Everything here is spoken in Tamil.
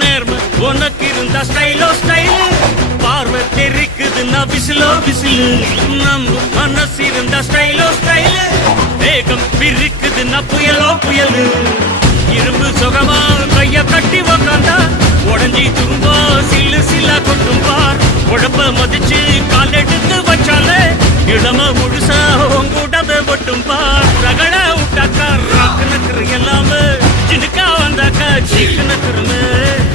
நேர்மை உனக்கு இருந்தா ஸ்டைலோ ஸ்டைல் பார்வை தெரிக்குதுன்னா விசிலோ விசிலு நம்ம மனசு இருந்தா ஸ்டைலோ ஸ்டைல் வேகம் பிரிக்குதுன்னா புயலோ புயலு இரும்பு சுகமா கைய கட்டி உக்காந்தா உடஞ்சி துரும்பா சில்லு சில்லா கொட்டும் பார் உடம்ப மதிச்சு கால் எடுத்து வச்சாலே இளம முழுசா உங்கூடத ஒட்டும் பார் ரகட விட்டாக்கா ராக்கு நக்கரு எல்லாமே சினுக்கா வந்தாக்கா சீக்கு நக்கருமே